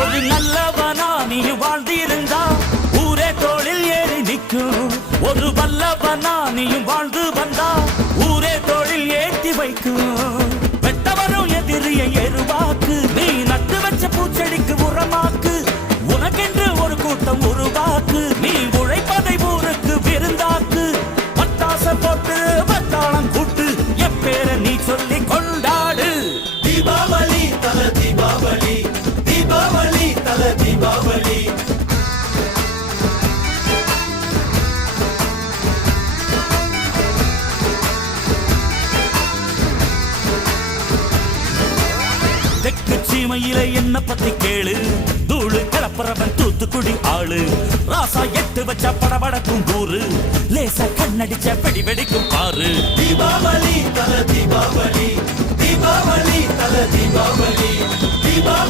ஒரு நல்லவனா நீ வாழ்ந்திருந்தா ஊரே தோளில் ஏறி நிற்கும். ஒரு வல்லவனா நீயும் வாழ்ந்து வந்தா ஊரே தோளில் ஏற்றி வைக்கும். வெட்டவரும் எதிரியை எருவாக்கு, நீ நட்டு வச்ச பூச்செடிக்கு உரமாக்கு. உனக்கென்று ஒரு கூட்டம் உருவாக்கு, நீ உழைப்பதை ஊருக்கு விருந்தாக்கு. பட்டாச போட்டு பட்டாளம் கூட்டு, எப்பேர நீ சொல்லி கொண்டாடு. தீபாவளி தல தீபாவளி, தீபாவளி தல தீபாவளி. தெற்கு சீமையில என்ன பத்தி கேளு, தூளு கிளப்புறவன் தூத்துக்குடி ஆளு. ராசா எட்டு வச்ச படபடக்கும் கூறு, லேசா கண்ணடிச்ச வெடி வெடிக்கும் பாரு. தீபாவளி தல தீபாவளி, தீபாவளி தல தீபாவளி, தீபாவளி.